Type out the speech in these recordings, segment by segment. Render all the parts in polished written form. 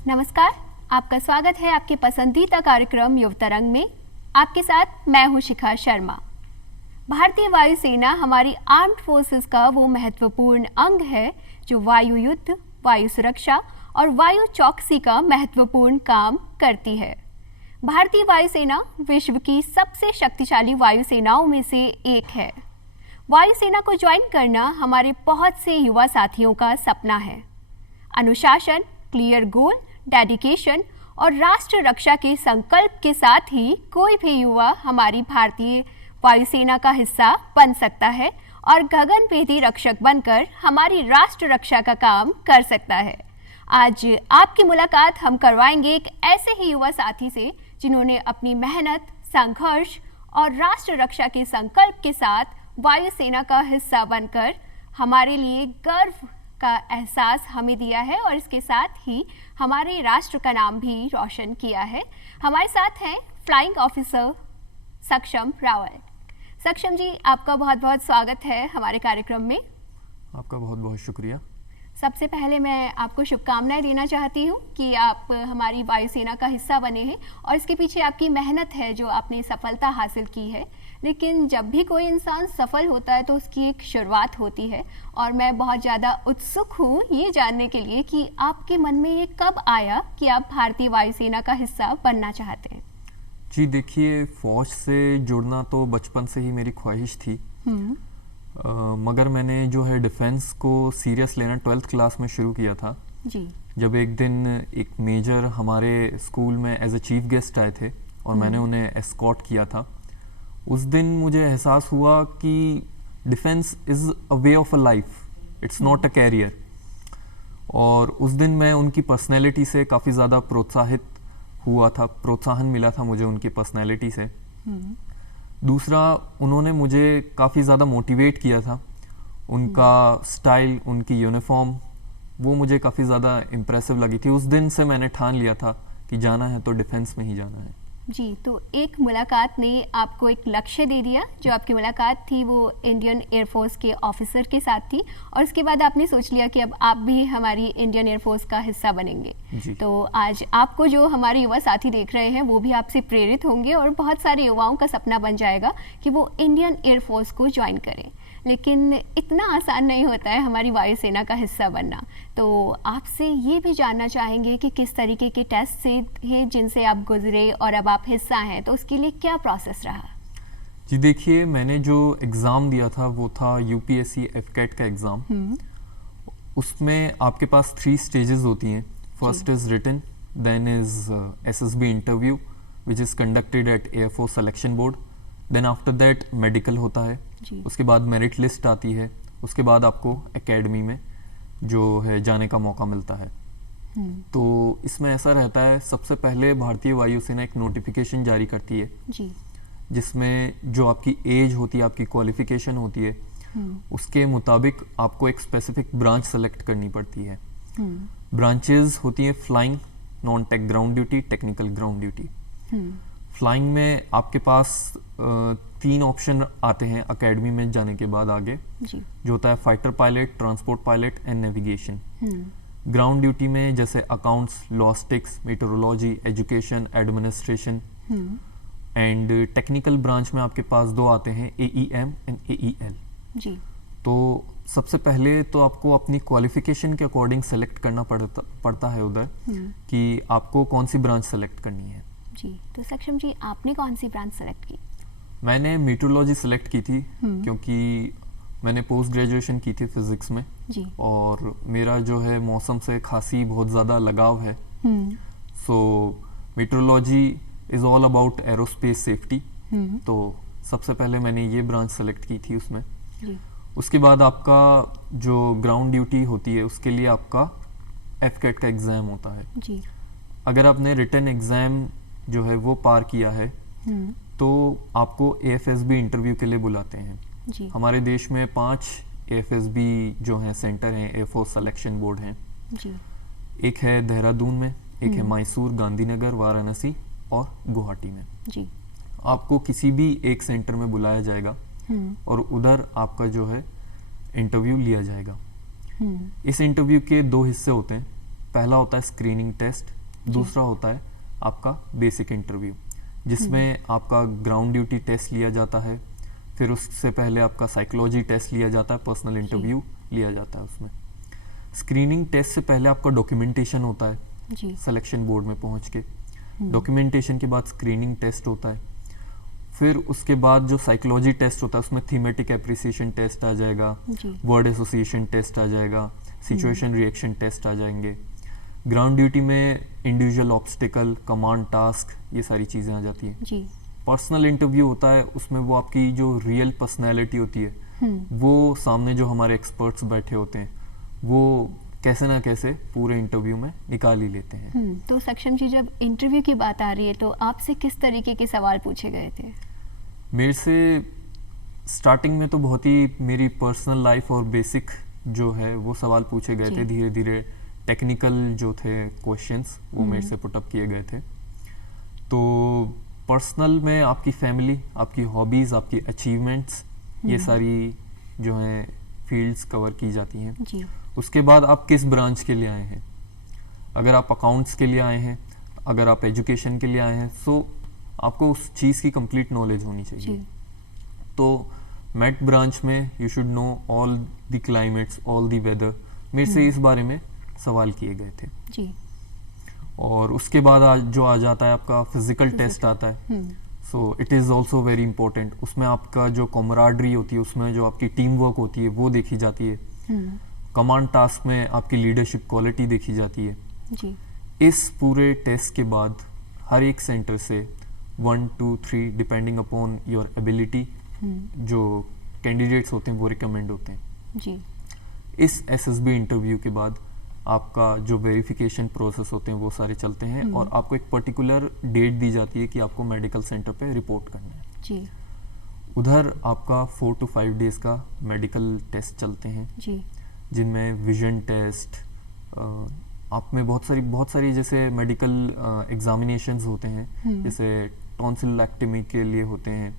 नमस्कार, आपका स्वागत है आपके पसंदीदा कार्यक्रम युव तरंग में। आपके साथ मैं हूं शिखा शर्मा। भारतीय वायुसेना हमारी आर्म्ड फोर्सेस का वो महत्वपूर्ण अंग है जो वायु युद्ध, वायु सुरक्षा और वायु चौकसी का महत्वपूर्ण काम करती है। भारतीय वायुसेना विश्व की सबसे शक्तिशाली वायुसेनाओं में से एक है। वायुसेना को ज्वाइन करना हमारे बहुत से युवा साथियों का सपना है। अनुशासन, क्लियर गोल, डेडिकेशन और राष्ट्र रक्षा के संकल्प के साथ ही कोई भी युवा हमारी भारतीय वायुसेना का हिस्सा बन सकता है और गगनभेदी रक्षक बनकर हमारी राष्ट्र रक्षा का काम कर सकता है। आज आपकी मुलाकात हम करवाएंगे एक ऐसे ही युवा साथी से जिन्होंने अपनी मेहनत, संघर्ष और राष्ट्र रक्षा के संकल्प के साथ वायुसेना का हिस्सा बनकर हमारे लिए गर्व का एहसास हमें दिया है और इसके साथ ही हमारे राष्ट्र का नाम भी रोशन किया है। हमारे साथ हैं फ्लाइंग ऑफिसर सक्षम रावल। सक्षम जी, आपका बहुत बहुत स्वागत है हमारे कार्यक्रम में। आपका बहुत बहुत शुक्रिया। सबसे पहले मैं आपको शुभकामनाएं देना चाहती हूँ कि आप हमारी वायुसेना का हिस्सा बने हैं और इसके पीछे आपकी मेहनत है जो आपने सफलता हासिल की है। लेकिन जब भी कोई इंसान सफल होता है तो उसकी एक शुरुआत होती है और मैं बहुत ज़्यादा उत्सुक हूँ ये जानने के लिए कि आपके मन में ये कब आया कि आप भारतीय वायुसेना का हिस्सा बनना चाहते हैं। जी देखिए, फौज से जुड़ना तो बचपन से ही मेरी ख्वाहिश थी। मगर मैंने जो है डिफेंस को सीरियस लेना 12th क्लास में शुरू किया था जी। जब एक दिन एक मेजर हमारे स्कूल में एज अ चीफ गेस्ट आए थे और मैंने उन्हें एस्कॉर्ट किया था। उस दिन मुझे एहसास हुआ कि defence is a way of a life, it's not a career. और उस दिन मैं उनकी पर्सनैलिटी से काफ़ी ज़्यादा प्रोत्साहित हुआ था, प्रोत्साहन मिला था मुझे उनकी पर्सनैलिटी से। दूसरा, उन्होंने मुझे काफ़ी ज़्यादा मोटिवेट किया था। उनका स्टाइल, उनकी यूनिफॉर्म, वो मुझे काफ़ी ज़्यादा इम्प्रेसिव लगी थी। उस दिन से मैंने ठान लिया था कि जाना है तो डिफेंस में ही जाना है। जी, तो एक मुलाकात ने आपको एक लक्ष्य दे दिया। जो आपकी मुलाकात थी वो इंडियन एयरफोर्स के ऑफिसर के साथ थी और उसके बाद आपने सोच लिया कि अब आप भी हमारी इंडियन एयरफोर्स का हिस्सा बनेंगे। तो आज आपको जो हमारे युवा साथी देख रहे हैं वो भी आपसे प्रेरित होंगे और बहुत सारे युवाओं का सपना बन जाएगा कि वो इंडियन एयरफोर्स को ज्वाइन करें। लेकिन इतना आसान नहीं होता है हमारी वायुसेना का हिस्सा बनना। तो आपसे ये भी जानना चाहेंगे कि किस तरीके के टेस्ट से हैं जिनसे आप गुजरे और अब आप हिस्सा हैं, तो उसके लिए क्या प्रोसेस रहा? जी देखिए, मैंने जो एग्ज़ाम दिया था वो था यूपीएससी एफकेट का एग्ज़ाम। उसमें आपके पास 3 स्टेजेस होती हैं। First is written, then is SSB interview which is conducted at air force selection board, then after that medical होता है, उसके बाद मेरिट लिस्ट आती है, उसके बाद आपको एकेडमी में जो है जाने का मौका मिलता है। तो इसमें ऐसा रहता है, सबसे पहले भारतीय वायुसेना एक नोटिफिकेशन जारी करती है जी। जिसमें जो आपकी एज होती है, आपकी क्वालिफिकेशन होती है, उसके मुताबिक आपको एक स्पेसिफिक ब्रांच सेलेक्ट करनी पड़ती है। ब्रांचेस होती हैं flying, non tech ground duty, technical ground duty. Flying में आपके पास 3 ऑप्शन आते हैं एकेडमी में जाने के बाद आगे जी। जो होता है fighter pilot, transport pilot and navigation. Ground duty में जैसे accounts, logistics, metrology, education, administration. And technical branch में आपके पास 2 आते हैं, AEM एंड AEL जी। तो सबसे पहले तो आपको अपनी क्वालिफिकेशन के अकॉर्डिंग सेलेक्ट करना पड़ता है उधर कि आपको कौन सी ब्रांच सेलेक्ट करनी है। जी, तो सक्षम जी, आपने कौन सी ब्रांच सेलेक्ट की? मैंने मीटरोलॉजी सेलेक्ट की थी क्योंकि मैंने पोस्ट ग्रेजुएशन की थी फिजिक्स में जी। और मेरा जो है मौसम से खासी बहुत ज़्यादा लगाव है। So meteorology is all about aerospace safety. तो सबसे पहले मैंने ये ब्रांच सेलेक्ट की थी उसमें। उसके बाद आपका जो ग्राउंड ड्यूटी होती है उसके लिए आपका एफकेट का एग्ज़ाम होता है जी। अगर आपने रिटन एग्ज़ाम जो है वो पार किया है तो आपको AFSB इंटरव्यू के लिए बुलाते हैं जी। हमारे देश में 5 AFSB जो हैं सेंटर हैं, एयरफोर्स सिलेक्शन बोर्ड हैं जी। एक है देहरादून में, एक है मैसूर, गांधीनगर, वाराणसी और गुवाहाटी में जी। आपको किसी भी एक सेंटर में बुलाया जाएगा और उधर आपका जो है इंटरव्यू लिया जाएगा। इस इंटरव्यू के 2 हिस्से होते हैं। पहला होता है स्क्रीनिंग टेस्ट, दूसरा होता है आपका बेसिक इंटरव्यू, जिसमें आपका ग्राउंड ड्यूटी टेस्ट लिया जाता है, फिर उससे पहले आपका साइकोलॉजी टेस्ट लिया जाता है, पर्सनल इंटरव्यू लिया जाता है। उसमें स्क्रीनिंग टेस्ट से पहले आपका डॉक्यूमेंटेशन होता है सिलेक्शन बोर्ड में पहुंच के, डॉक्यूमेंटेशन के बाद स्क्रीनिंग टेस्ट होता है, फिर उसके बाद जो साइकोलॉजी टेस्ट होता है उसमें थीमेटिक एप्रिसिएशन टेस्ट आ जाएगा, वर्ड एसोसिएशन टेस्ट आ जाएगा, सिचुएशन रिएक्शन टेस्ट आ जाएंगे, ग्राउंड ड्यूटी में इंडिविजुअल ऑब्स्टिकल, कमांड टास्क, ये सारी चीज़ें आ जाती हैं। पर्सनल इंटरव्यू होता है, उसमें वो आपकी जो रियल पर्सनैलिटी होती है वो सामने जो हमारे एक्सपर्ट्स बैठे होते हैं वो कैसे ना कैसे पूरे इंटरव्यू में निकाल ही लेते हैं। तो सक्षम जी, जब इंटरव्यू की बात आ रही है तो आपसे किस तरीके के सवाल पूछे गए थे? मेरे से स्टार्टिंग में तो बहुत ही मेरी पर्सनल लाइफ और बेसिक जो है वो सवाल पूछे गए थे। धीरे धीरे टेक्निकल जो थे क्वेश्चंस वो मेरे से पुटअप किए गए थे। तो पर्सनल में आपकी फैमिली, आपकी हॉबीज़, आपकी अचीवमेंट्स, ये सारी जो हैं फील्ड्स कवर की जाती हैं। उसके बाद आप किस ब्रांच के लिए आए हैं, अगर आप अकाउंट्स के लिए आए हैं, अगर आप एजुकेशन के लिए आए हैं, सो आपको उस चीज़ की कंप्लीट नॉलेज होनी चाहिए। तो मेट ब्रांच में you should know all the climates, all the weather, मेरे से इस बारे में सवाल किए गए थे। और उसके बाद जो आ जाता है आपका फिजिकल टेस्ट आता है। So it is also very important. उसमें आपका जो कॉमराडरी होती है, उसमें जो आपकी टीम वर्क होती है वो देखी जाती है। कमांड टास्क में आपकी लीडरशिप क्वालिटी देखी जाती है। इस पूरे टेस्ट के बाद हर एक सेंटर से 1, 2, 3 डिपेंडिंग अपॉन योर एबिलिटी जो कैंडिडेट्स होते हैं वो रिकमेंड होते हैं। इस एसएसबी इंटरव्यू के बाद आपका जो वेरिफिकेशन प्रोसेस होते हैं वो सारे चलते हैं और आपको एक पर्टिकुलर डेट दी जाती है कि आपको मेडिकल सेंटर पे रिपोर्ट करना है। उधर आपका 4 to 5 डेज का मेडिकल टेस्ट चलते हैं, जिनमें विजन टेस्ट, आप में बहुत सारी जैसे मेडिकल एग्जामिनेशंस होते हैं, जैसे टॉन्सिलेक्टमी के लिए होते हैं,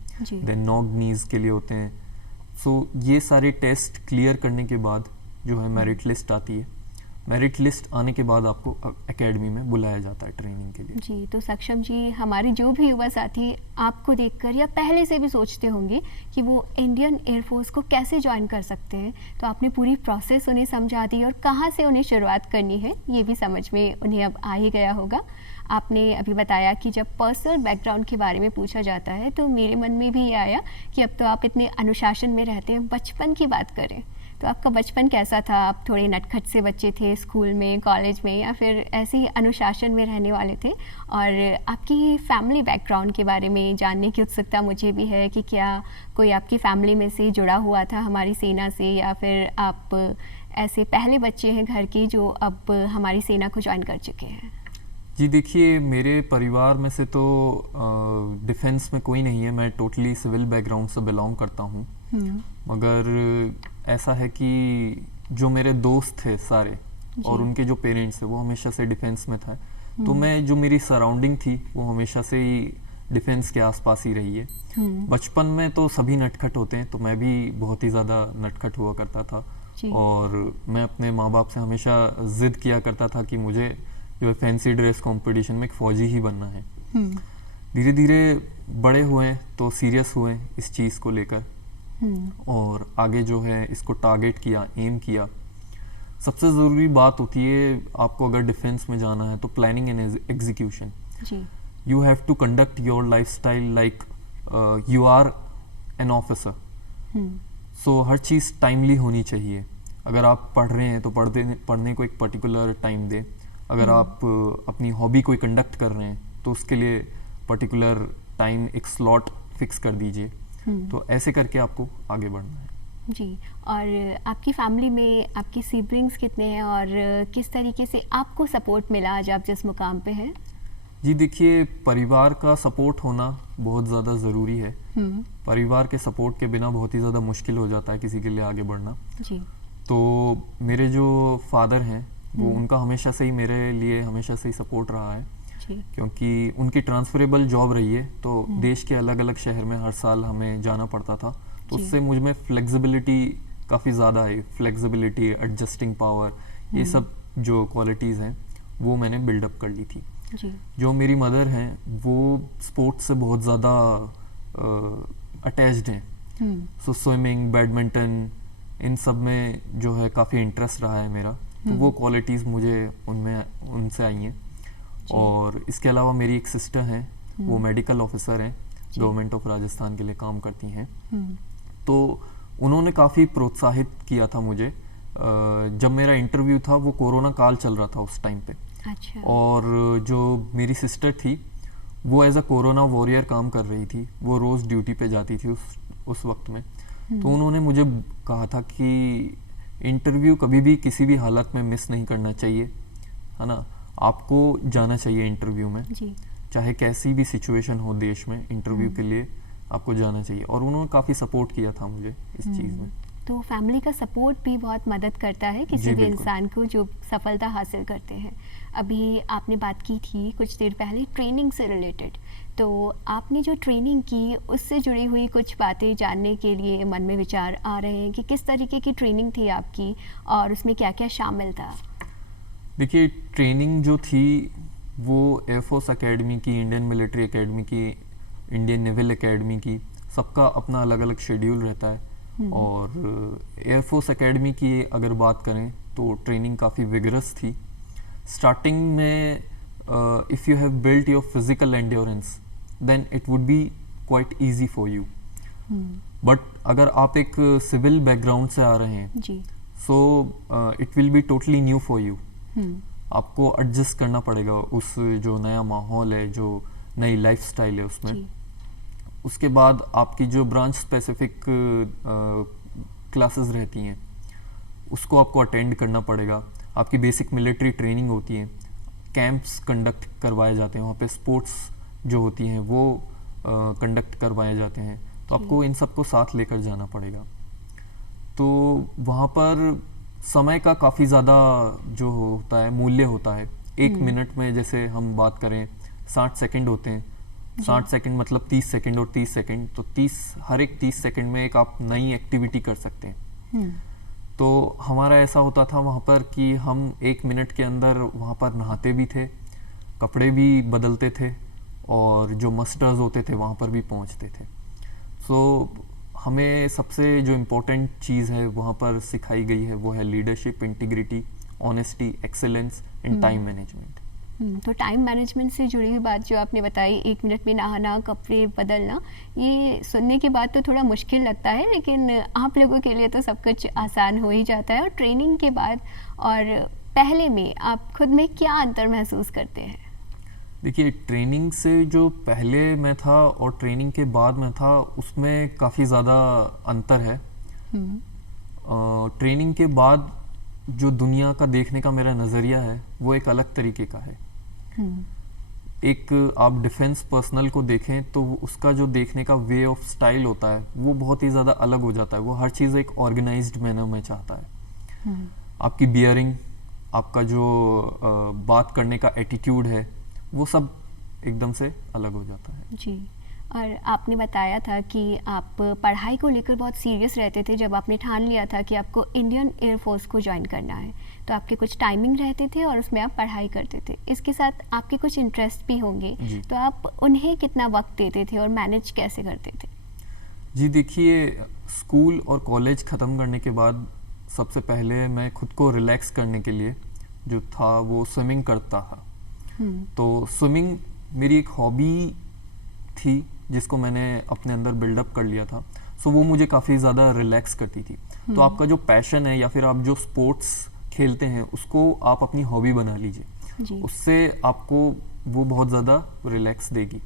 देन नॉग नीज के लिए होते हैं। सो ये सारे टेस्ट क्लियर करने के बाद जो है मेरिट लिस्ट आती है। मेरिट लिस्ट आने के बाद आपको एकेडमी में बुलाया जाता है ट्रेनिंग के लिए। तो सक्षम जी, हमारे जो भी युवा साथी आपको देखकर या पहले से भी सोचते होंगे कि वो इंडियन एयरफोर्स को कैसे ज्वाइन कर सकते हैं, तो आपने पूरी प्रोसेस उन्हें समझा दी और कहाँ से उन्हें शुरुआत करनी है ये भी समझ में उन्हें अब आ ही गया होगा। आपने अभी बताया कि जब पर्सनल बैकग्राउंड के बारे में पूछा जाता है तो मेरे मन में भी ये आया कि अब तो आप इतने अनुशासन में रहते हैं। बचपन की बात करें तो आपका बचपन कैसा था? आप थोड़े नटखट से बच्चे थे स्कूल में, कॉलेज में, या फिर ऐसे ही अनुशासन में रहने वाले थे? और आपकी फैमिली बैकग्राउंड के बारे में जानने की उत्सुकता मुझे भी है कि क्या कोई आपकी फैमिली में से जुड़ा हुआ था हमारी सेना से, या फिर आप ऐसे पहले बच्चे हैं घर की जो अब हमारी सेना को ज्वाइन कर चुके हैं? जी देखिए, मेरे परिवार में से तो डिफेंस में कोई नहीं है। मैं टोटली सिविल बैकग्राउंड से बिलोंग करता हूँ। मगर ऐसा है कि जो मेरे दोस्त थे सारे और उनके जो पेरेंट्स थे वो हमेशा से डिफेंस में था। तो मैं जो मेरी सराउंडिंग थी वो हमेशा से ही डिफेंस के आसपास ही रही है। बचपन में तो सभी नटखट होते हैं, तो मैं भी बहुत ही ज़्यादा नटखट हुआ करता था और मैं अपने माँ बाप से हमेशा ज़िद किया करता था कि मुझे जो है फैंसी ड्रेस कंपटीशन में एक फ़ौजी ही बनना है। धीरे धीरे बड़े हुए तो सीरियस हुए इस चीज़ को लेकर और आगे जो है इसको टारगेट किया, एम किया। सबसे ज़रूरी बात होती है आपको अगर डिफेंस में जाना है तो planning and execution. You have to conduct your lifestyle like you are an officer. So हर चीज़ टाइमली होनी चाहिए। अगर आप पढ़ रहे हैं तो पढ़ने को एक पर्टिकुलर टाइम दें। अगर आप अपनी हॉबी कोई कंडक्ट कर रहे हैं तो उसके लिए पर्टिकुलर टाइम, एक स्लॉट फिक्स कर दीजिए। तो ऐसे करके आपको आगे बढ़ना है। जी, और आपकी फैमिली में आपके सिबलिंग्स कितने हैं और किस तरीके से आपको सपोर्ट मिला आज आप जिस मुकाम पे हैं? जी देखिए, परिवार का सपोर्ट होना बहुत ज़्यादा ज़रूरी है। परिवार के सपोर्ट के बिना बहुत ही ज़्यादा मुश्किल हो जाता है किसी के लिए आगे बढ़ना। तो मेरे जो फादर हैं वो उनका हमेशा से ही मेरे लिए हमेशा से ही सपोर्ट रहा है, क्योंकि उनकी ट्रांसफरेबल जॉब रही है। तो देश के अलग अलग शहर में हर साल हमें जाना पड़ता था, तो उससे मुझ में फ्लेक्सिबिलिटी काफ़ी ज़्यादा है। फ्लेक्सिबिलिटी, एडजस्टिंग पावर, ये सब जो क्वालिटीज़ हैं वो मैंने बिल्डअप कर ली थी। जी। जो मेरी मदर हैं वो स्पोर्ट्स से बहुत ज़्यादा अटैच्ड हैं। सो स्विमिंग, बैडमिंटन, इन सब में जो है काफ़ी इंटरेस्ट रहा है मेरा, तो वो क्वालिटीज़ मुझे उनसे आई हैं। और इसके अलावा मेरी एक सिस्टर हैं, वो मेडिकल ऑफिसर हैं, गवर्नमेंट ऑफ राजस्थान के लिए काम करती हैं। तो उन्होंने काफ़ी प्रोत्साहित किया था मुझे। जब मेरा इंटरव्यू था वो कोरोना काल चल रहा था उस टाइम पे। अच्छा। और जो मेरी सिस्टर थी वो एज अ कोरोना वॉरियर काम कर रही थी, वो रोज़ ड्यूटी पे जाती थी उस वक्त में। तो उन्होंने मुझे कहा था कि इंटरव्यू कभी भी किसी भी हालत में मिस नहीं करना चाहिए, है ना, आपको जाना चाहिए इंटरव्यू में। जी। चाहे कैसी भी सिचुएशन हो देश में, इंटरव्यू के लिए आपको जाना चाहिए। और उन्होंने काफ़ी सपोर्ट किया था मुझे इस चीज़ में। तो फैमिली का सपोर्ट भी बहुत मदद करता है किसी जी, भी बिल्कुल। इंसान को जो सफलता हासिल करते हैं। अभी आपने बात की थी कुछ देर पहले ट्रेनिंग से रिलेटेड, तो आपने जो ट्रेनिंग की उससे जुड़ी हुई कुछ बातें जानने के लिए मन में विचार आ रहे हैं कि किस तरीके की ट्रेनिंग थी आपकी और उसमें क्या क्या शामिल था। देखिए, ट्रेनिंग जो थी वो एयरफोर्स एकेडमी की, इंडियन मिलिट्री एकेडमी की, इंडियन नेवल एकेडमी की, सबका अपना अलग अलग शेड्यूल रहता है। और एयरफोर्स एकेडमी की अगर बात करें तो ट्रेनिंग काफ़ी विगरस थी। स्टार्टिंग में if you have built your physical endurance then it would be quite easy for you. But अगर आप एक सिविल बैकग्राउंड से आ रहे हैं, जी। So it will be totally new for you. आपको एडजस्ट करना पड़ेगा उस जो नया माहौल है, जो नई लाइफस्टाइल है उसमें। जी। उसके बाद आपकी जो ब्रांच स्पेसिफिक क्लासेस रहती हैं उसको आपको अटेंड करना पड़ेगा। आपकी बेसिक मिलिट्री ट्रेनिंग होती है, कैंप्स कंडक्ट करवाए जाते हैं, वहाँ पे स्पोर्ट्स जो होती हैं वो कंडक्ट करवाए जाते हैं। तो आपको इन सबको साथ लेकर जाना पड़ेगा। तो वहाँ पर समय का काफ़ी ज़्यादा जो होता है मूल्य होता है। एक मिनट में जैसे हम बात करें 60 सेकंड होते हैं, 60 सेकंड मतलब 30 सेकंड और 30 सेकंड, तो हर एक 30 सेकंड में एक आप नई एक्टिविटी कर सकते हैं। तो हमारा ऐसा होता था वहाँ पर कि हम 1 मिनट के अंदर वहाँ पर नहाते भी थे, कपड़े भी बदलते थे, और जो मस्टर्स होते थे वहाँ पर भी पहुँचते थे। सो हमें सबसे जो इम्पोर्टेंट चीज़ है वहाँ पर सिखाई गई है वो है leadership, integrity, honesty, excellence and time management. तो टाइम मैनेजमेंट से जुड़ी हुई बात जो आपने बताई, 1 मिनट में नहाना, कपड़े बदलना, ये सुनने के बाद तो थोड़ा मुश्किल लगता है, लेकिन आप लोगों के लिए तो सब कुछ आसान हो ही जाता है। और ट्रेनिंग के बाद और पहले में आप खुद में क्या अंतर महसूस करते हैं? देखिए, ट्रेनिंग से जो पहले मैं था और ट्रेनिंग के बाद मैं था उसमें काफ़ी ज़्यादा अंतर है। ट्रेनिंग के बाद जो दुनिया का देखने का मेरा नज़रिया है वो एक अलग तरीके का है। एक आप डिफेंस पर्सनल को देखें तो उसका जो देखने का वे ऑफ स्टाइल होता है वो बहुत ही ज़्यादा अलग हो जाता है। वो हर चीज़ एक ऑर्गेनाइज्ड मैनर में चाहता है। आपकी बियरिंग, आपका जो बात करने का एटीट्यूड है, वो सब एकदम से अलग हो जाता है। जी। और आपने बताया था कि आप पढ़ाई को लेकर बहुत सीरियस रहते थे जब आपने ठान लिया था कि आपको इंडियन एयरफोर्स को ज्वाइन करना है। तो आपके कुछ टाइमिंग रहते थे और उसमें आप पढ़ाई करते थे, इसके साथ आपके कुछ इंटरेस्ट भी होंगे, तो आप उन्हें कितना वक्त देते थे और मैनेज कैसे करते थे? जी देखिए, स्कूल और कॉलेज ख़त्म करने के बाद सबसे पहले मैं खुद को रिलैक्स करने के लिए जो था वो स्विमिंग करता था। तो स्विमिंग मेरी एक हॉबी थी जिसको मैंने अपने अंदर बिल्डअप कर लिया था। सो वो मुझे काफ़ी ज़्यादा रिलैक्स करती थी। तो आपका जो पैशन है या फिर आप जो स्पोर्ट्स खेलते हैं उसको आप अपनी हॉबी बना लीजिए, उससे आपको वो बहुत ज़्यादा रिलैक्स देगी।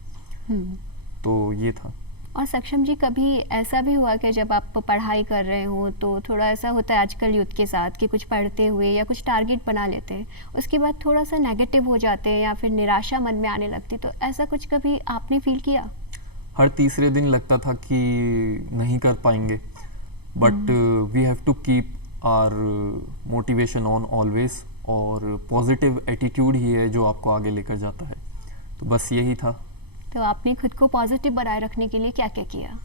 तो ये था। और सक्षम जी, कभी ऐसा भी हुआ कि जब आप पढ़ाई कर रहे हो तो थोड़ा ऐसा होता है आजकल यूथ के साथ कि कुछ पढ़ते हुए या कुछ टारगेट बना लेते हैं, उसके बाद थोड़ा सा नेगेटिव हो जाते हैं या फिर निराशा मन में आने लगती, तो ऐसा कुछ कभी आपने फील किया? हर तीसरे दिन लगता था कि नहीं कर पाएंगे, but we have to keep our motivation on always, और पॉजिटिव एटीट्यूड ही है जो आपको आगे लेकर जाता है। तो बस यही था। तो आपने खुद को पॉजिटिव बनाए रखने के लिए क्या क्या किया?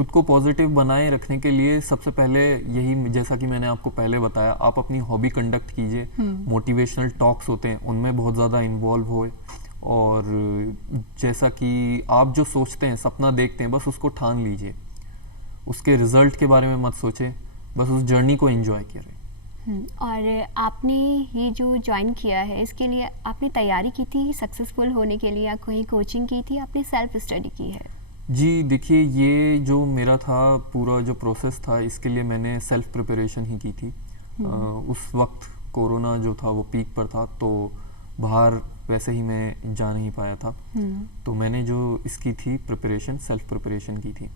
खुद को पॉजिटिव बनाए रखने के लिए सबसे पहले यही, जैसा कि मैंने आपको पहले बताया, आप अपनी हॉबी कंडक्ट कीजिए, मोटिवेशनल टॉक्स होते हैं उनमें बहुत ज़्यादा इन्वॉल्व होए, और जैसा कि आप जो सोचते हैं, सपना देखते हैं, बस उसको ठान लीजिए, उसके रिजल्ट के बारे में मत सोचें, बस उस जर्नी को एंजॉय करें। और आपने ये जो ज्वाइन किया है, इसके लिए आपने तैयारी की थी सक्सेसफुल होने के लिए, या कोई कोचिंग की थी, आपने सेल्फ स्टडी की है? जी देखिए, ये जो मेरा था पूरा जो प्रोसेस था, इसके लिए मैंने सेल्फ प्रिपरेशन ही की थी। उस वक्त कोरोना जो था वो पीक पर था, तो बाहर वैसे ही मैं जा नहीं पाया था, तो मैंने जो इसकी थी प्रिपरेशन, सेल्फ प्रिपरेशन की थी।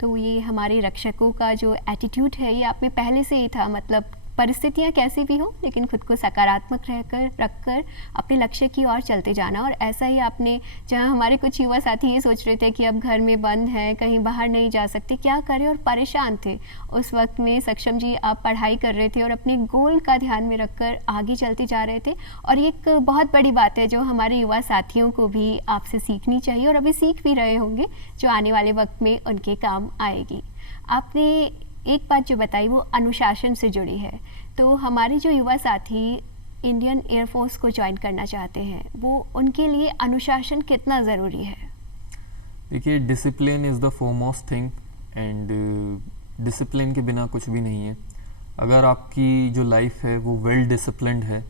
तो ये हमारे रक्षकों का जो एटीट्यूड है, ये आप में पहले से ही था, मतलब परिस्थितियाँ कैसी भी हो, लेकिन खुद को सकारात्मक रखकर अपने लक्ष्य की ओर चलते जाना। और ऐसा ही आपने, जहाँ हमारे कुछ युवा साथी ये सोच रहे थे कि अब घर में बंद हैं, कहीं बाहर नहीं जा सकते, क्या करें, और परेशान थे, उस वक्त में सक्षम जी आप पढ़ाई कर रहे थे और अपने गोल का ध्यान में रखकर आगे चलते जा रहे थे। और ये एक बहुत बड़ी बात है जो हमारे युवा साथियों को भी आपसे सीखनी चाहिए, और अभी सीख भी रहे होंगे, जो आने वाले वक्त में उनके काम आएगी। आपने एक बात जो बताई वो अनुशासन से जुड़ी है, तो हमारे जो युवा साथी इंडियन एयरफोर्स को ज्वाइन करना चाहते हैं, वो उनके लिए अनुशासन कितना ज़रूरी है? देखिए, discipline is the foremost thing, and discipline के बिना कुछ भी नहीं है। अगर आपकी जो लाइफ है वो वेल डिसिप्लिन्ड है,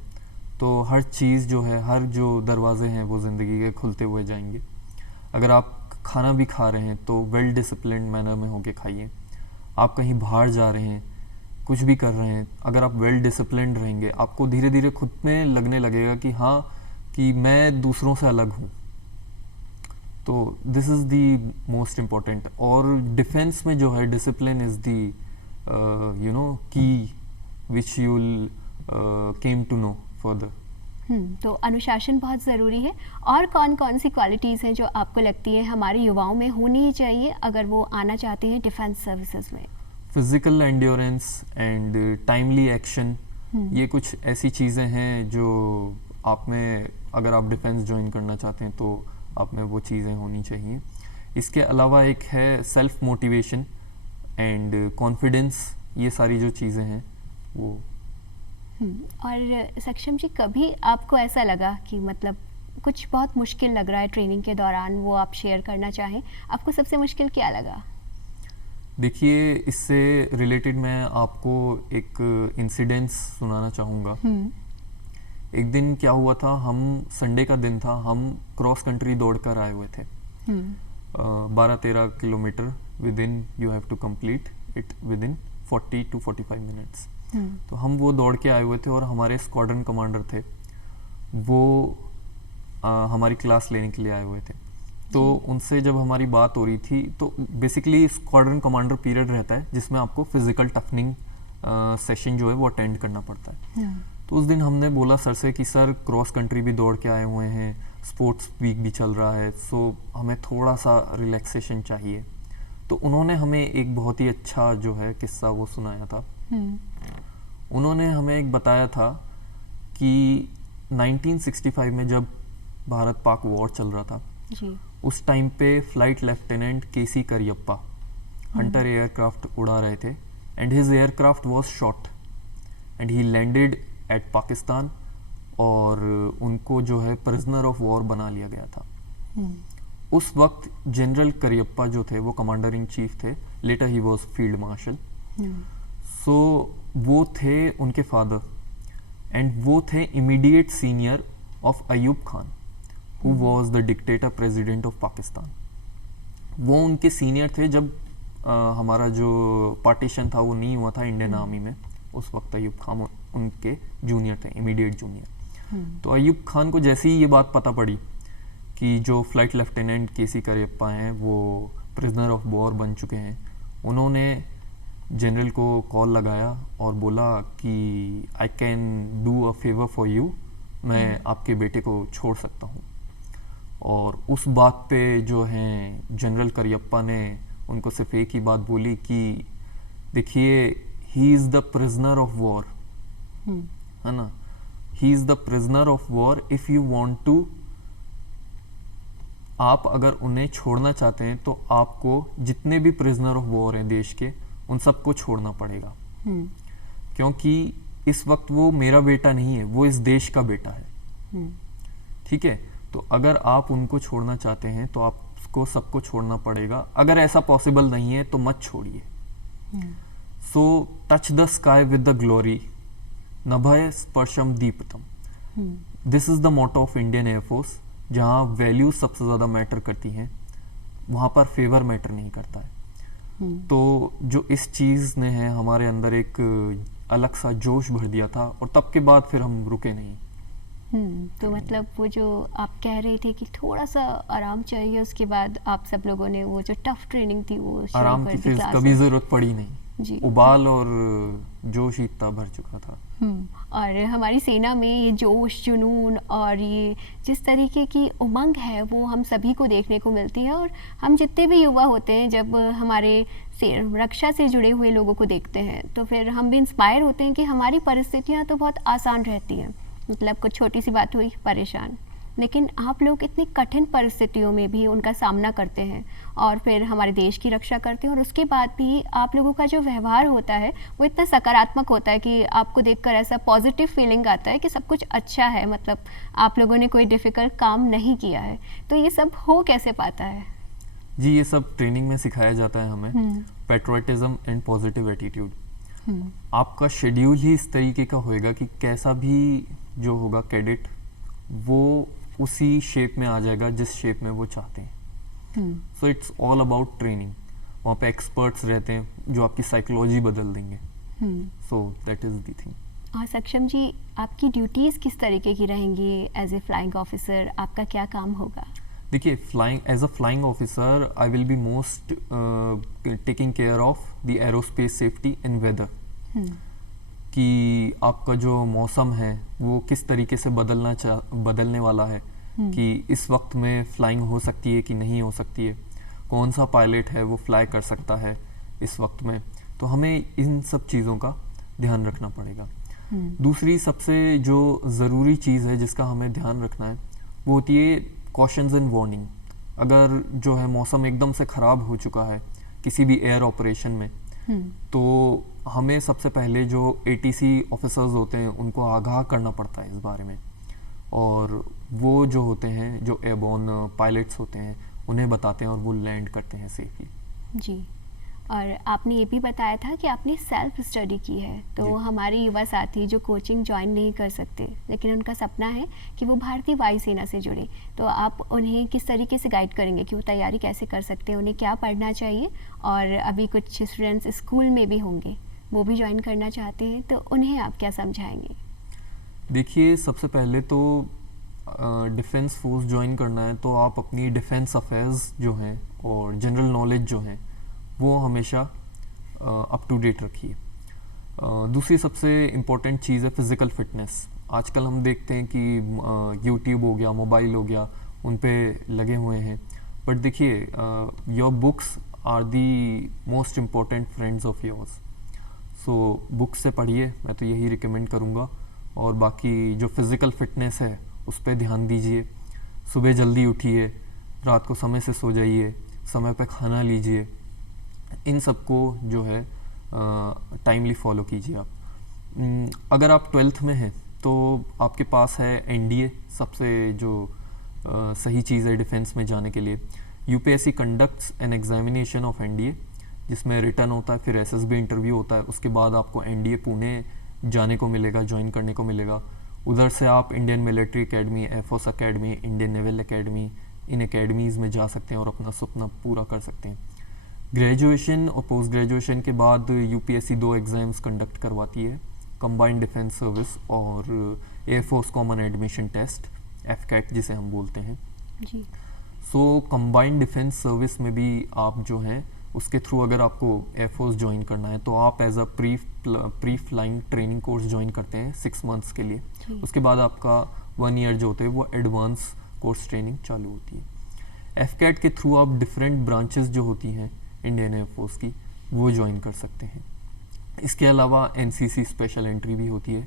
तो हर चीज़ जो है, हर जो दरवाजे हैं वो ज़िंदगी के खुलते हुए जाएंगे। अगर आप खाना भी खा रहे हैं तो वेल डिसिप्लिन्ड मैनर में होके खाइए। आप कहीं बाहर जा रहे हैं, कुछ भी कर रहे हैं, अगर आप वेल डिसिप्लिन्ड रहेंगे, आपको धीरे धीरे खुद में लगने लगेगा कि हाँ, कि मैं दूसरों से अलग हूँ। तो this is the most important. और डिफेंस में जो है, discipline is the key which you will came to know further. तो अनुशासन बहुत ज़रूरी है। और कौन कौन सी क्वालिटीज़ हैं जो आपको लगती है हमारे युवाओं में होनी ही चाहिए अगर वो आना चाहते हैं डिफेंस सर्विसेज में? Physical endurance and timely action, ये कुछ ऐसी चीज़ें हैं जो आप में, अगर आप डिफेंस ज्वाइन करना चाहते हैं तो आप में वो चीज़ें होनी चाहिए। इसके अलावा एक है सेल्फ मोटिवेशन एंड कॉन्फिडेंस, ये सारी जो चीज़ें हैं वो। और सक्षम जी, कभी आपको ऐसा लगा कि मतलब कुछ बहुत मुश्किल लग रहा है ट्रेनिंग के दौरान, वो आप शेयर करना चाहें? आपको सबसे मुश्किल क्या लगा? देखिए, इससे रिलेटेड मैं आपको एक इंसिडेंस सुनाना चाहूँगा। एक दिन क्या हुआ था, हम संडे का दिन था, हम क्रॉस कंट्री दौड़ कर आए हुए थे। 12-13 kilometre within, you have to complete it within 40 to 45 minutes. तो हम वो दौड़ के आए हुए थे, और हमारे स्क्वाड्रन कमांडर थे, वो हमारी क्लास लेने के लिए आए हुए थे। तो उनसे जब हमारी बात हो रही थी, तो बेसिकली स्क्वाड्रन कमांडर पीरियड रहता है जिसमें आपको फिजिकल टफनिंग सेशन जो है वो अटेंड करना पड़ता है। तो उस दिन हमने बोला सर से कि सर, क्रॉस कंट्री भी दौड़ के आए हुए हैं, स्पोर्ट्स वीक भी चल रहा है, सो हमें थोड़ा सा रिलैक्सेशन चाहिए। तो उन्होंने हमें एक बहुत ही अच्छा जो है किस्सा वो सुनाया था। उन्होंने हमें एक बताया था कि 1965 में जब भारत पाक वॉर चल रहा था जी, उस टाइम पे फ्लाइट लेफ्टिनेंट केसी करियप्पा हंटर एयरक्राफ्ट उड़ा रहे थे, and his aircraft was shot and he landed eight Pakistan, और उनको जो है प्रिजनर ऑफ वॉर बना लिया गया था। उस वक्त जनरल करियप्पा जो थे वो कमांडर इन चीफ थे, later he was field marshal. So वो थे उनके फादर, एंड वो थे immediate senior of Ayub Khan, who was the dictator president of Pakistan. वो उनके सीनियर थे जब हमारा जो पार्टीशन था वो नहीं हुआ था इंडियन आर्मी में। उस वक्त अयूब खान उनके जूनियर थे, इमीडिएट जूनियर। तो अयूब खान को जैसे ही ये बात पता पड़ी कि जो फ्लाइट लेफ्टिनेंट केसी करियप्पा हैं वो प्रिजनर ऑफ वॉर बन चुके हैं, उन्होंने जनरल को कॉल लगाया और बोला कि I can do a favour for you, मैं आपके बेटे को छोड़ सकता हूँ। और उस बात पे जो हैं जनरल करियप्पा ने उनको सिर्फ एक ही बात बोली कि देखिए, he is the prisoner of war, है ना, he is the prisoner of war. If you want to आप अगर उन्हें छोड़ना चाहते हैं तो आपको जितने भी प्रिजनर ऑफ वॉर हैं देश के, उन सबको छोड़ना पड़ेगा, क्योंकि इस वक्त वो मेरा बेटा नहीं है, वो इस देश का बेटा है। ठीक है, तो अगर आप उनको छोड़ना चाहते हैं तो आपको सबको छोड़ना पड़ेगा। अगर ऐसा पॉसिबल नहीं है तो मत छोड़िए। So touch the sky with the glory, नभय स्पर्शम दीप्तम। This is the motto of Indian Air Force. जहाँ वैल्यूज सबसे ज़्यादा मैटर करती हैं, वहाँ पर फेवर मैटर नहीं करता है। तो जो इस चीज़ ने है हमारे अंदर एक अलग सा जोश भर दिया था, और तब के बाद फिर हम रुके नहीं। तो मतलब वो जो आप कह रहे थे कि थोड़ा सा आराम चाहिए, उसके बाद आप सब लोगों ने वो जो टफ ट्रेनिंग थी वो शुरू आराम कर की दी फिर क्लास कभी में। ज़रूरत पड़ी नहीं। जी। उबाल और जोश ही इतना भर चुका था। और हमारी सेना में ये जोश, जुनून और ये जिस तरीके की उमंग है वो हम सभी को देखने को मिलती है। और हम जितने भी युवा होते हैं, जब हमारे रक्षा से जुड़े हुए लोगों को देखते हैं तो फिर हम भी इंस्पायर होते हैं कि हमारी परिस्थितियाँ तो बहुत आसान रहती हैं, मतलब कुछ छोटी सी बात हुई परेशान, लेकिन आप लोग इतनी कठिन परिस्थितियों में भी उनका सामना करते हैं और फिर हमारे देश की रक्षा करते हैं। और उसके बाद भी आप लोगों का जो व्यवहार होता है वो इतना सकारात्मक होता है कि आपको देखकर ऐसा पॉजिटिव फीलिंग आता है कि सब कुछ अच्छा है, मतलब आप लोगों ने कोई डिफ़िकल्ट काम नहीं किया है। तो ये सब हो कैसे पाता है? जी, ये सब ट्रेनिंग में सिखाया जाता है हमें, पैट्रियटिज्म एंड पॉजिटिव एटीट्यूड। आपका शेड्यूल ही इस तरीके का होएगा कि कैसा भी जो होगा कैडेट, वो उसी शेप में आ जाएगा जिस शेप में वो चाहते हैं। So it's all about training. वहाँ पे एक्सपर्ट्स रहते हैं जो आपकी साइकोलॉजी बदल देंगे। So that is the thing. और सक्षम जी, आपकी ड्यूटीज़ किस तरीके की रहेंगी एज ए फ्लाइंग ऑफिसर? आपका क्या काम होगा? देखिए, as a flying officer I will be most taking care of the aerospace safety and weather, कि आपका जो मौसम है वो किस तरीके से बदलने वाला है, कि इस वक्त में फ्लाइंग हो सकती है कि नहीं हो सकती है, कौन सा पायलट है वो फ्लाई कर सकता है इस वक्त में। तो हमें इन सब चीज़ों का ध्यान रखना पड़ेगा। दूसरी सबसे जो ज़रूरी चीज़ है जिसका हमें ध्यान रखना है वो होती है कॉशंस एंड वार्निंग। अगर जो है मौसम एकदम से ख़राब हो चुका है किसी भी एयर ऑपरेशन में, तो हमें सबसे पहले जो ATC ऑफिसर्स होते हैं उनको आगाह करना पड़ता है इस बारे में, और वो जो होते हैं जो एयरबोर्न पायलट्स होते हैं उन्हें बताते हैं और वो लैंड करते हैं सेफली। जी। और आपने ये भी बताया था कि आपने सेल्फ स्टडी की है, तो हमारे युवा साथी जो कोचिंग ज्वाइन नहीं कर सकते लेकिन उनका सपना है कि वो भारतीय वायुसेना से जुड़े, तो आप उन्हें किस तरीके से गाइड करेंगे कि वो तैयारी कैसे कर सकते हैं, उन्हें क्या पढ़ना चाहिए? और अभी कुछ स्टूडेंट्स स्कूल में भी होंगे, वो भी ज्वाइन करना चाहते हैं, तो उन्हें आप क्या समझाएंगे? देखिए, सबसे पहले तो डिफेंस फोर्स ज्वाइन करना है तो आप अपनी डिफेंस अफेयर्स जो हैं और जनरल नॉलेज जो हैं वो हमेशा अप टू डेट रखिए। दूसरी सबसे इम्पोर्टेंट चीज़ है फिज़िकल फिटनेस। आजकल हम देखते हैं कि यूट्यूब हो गया, मोबाइल हो गया, उन पे लगे हुए हैं, बट देखिए your books are the most important friends of yours. So books से पढ़िए, मैं तो यही रिकमेंड करूँगा। और बाकी जो फिज़िकल फिटनेस है उस पर ध्यान दीजिए। सुबह जल्दी उठिए, रात को समय से सो जाइए, समय पे खाना लीजिए, इन सबको जो है टाइमली फॉलो कीजिए आप। अगर आप 12th में हैं तो आपके पास है NDA, सबसे जो सही चीज़ है डिफेंस में जाने के लिए। UPSC conducts an examination of NDA, जिसमें रिटर्न होता है, फिर SSB इंटरव्यू होता है, उसके बाद आपको NDA पुणे जाने को मिलेगा, ज्वाइन करने को मिलेगा। उधर से आप Indian Military Academy, Air Force Academy, Indian Naval Academy, इन एकेडमीज़ में जा सकते हैं और अपना सपना पूरा कर सकते हैं। ग्रेजुएशन और पोस्ट ग्रेजुएशन के बाद UPSC 2 एग्ज़ाम्स कंडक्ट करवाती है, कंबाइंड डिफेंस सर्विस और air force common admission test, FCAT जिसे हम बोलते हैं जी। सो कंबाइंड डिफेंस सर्विस में भी आप जो हैं उसके थ्रू अगर आपको एयरफोर्स ज्वाइन करना है तो आप as a pre flying training course join करते हैं 6 मंथ्स के लिए। उसके बाद आपका 1 ईयर जो होते हैं वो एडवांस कोर्स ट्रेनिंग चालू होती है। FCAT के थ्रू आप डिफरेंट ब्रांचेस जो होती हैं इंडियन एयरफोर्स की वो ज्वाइन कर सकते हैं। इसके अलावा NCC स्पेशल एंट्री भी होती है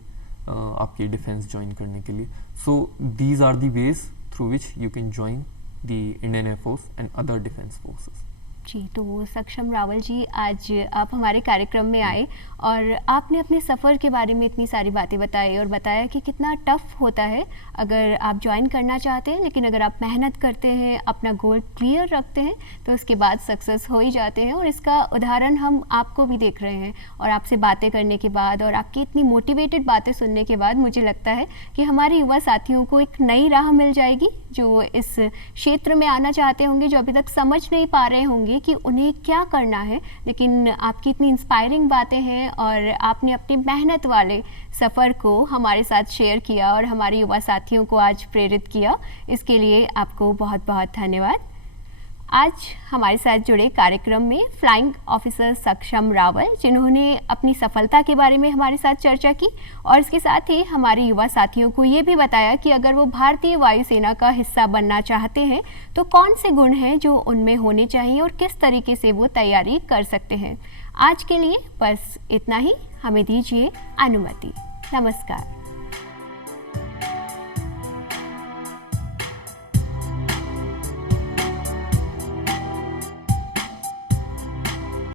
आपकी डिफेंस ज्वाइन करने के लिए। So these are the ways through which you can join the Indian Air Force and other defense forces. जी, तो सक्षम रावल जी, आज आप हमारे कार्यक्रम में आए और आपने अपने सफ़र के बारे में इतनी सारी बातें बताई और बताया कि कितना टफ़ होता है अगर आप ज्वाइन करना चाहते हैं, लेकिन अगर आप मेहनत करते हैं, अपना गोल क्लियर रखते हैं, तो उसके बाद सक्सेस हो ही जाते हैं। और इसका उदाहरण हम आपको भी देख रहे हैं। और आपसे बातें करने के बाद और आपकी इतनी मोटिवेटेड बातें सुनने के बाद मुझे लगता है कि हमारे युवा साथियों को एक नई राह मिल जाएगी, जो इस क्षेत्र में आना चाहते होंगे, जो अभी तक समझ नहीं पा रहे होंगे कि उन्हें क्या करना है। लेकिन आपकी इतनी इंस्पायरिंग बातें हैं और आपने अपनी मेहनत वाले सफ़र को हमारे साथ शेयर किया और हमारे युवा साथियों को आज प्रेरित किया। इसके लिए आपको बहुत बहुत धन्यवाद। आज हमारे साथ जुड़े कार्यक्रम में फ्लाइंग ऑफिसर सक्षम रावल, जिन्होंने अपनी सफलता के बारे में हमारे साथ चर्चा की और इसके साथ ही हमारे युवा साथियों को ये भी बताया कि अगर वो भारतीय वायुसेना का हिस्सा बनना चाहते हैं तो कौन से गुण हैं जो उनमें होने चाहिए और किस तरीके से वो तैयारी कर सकते हैं। आज के लिए बस इतना ही, हमें दीजिए अनुमति। नमस्कार।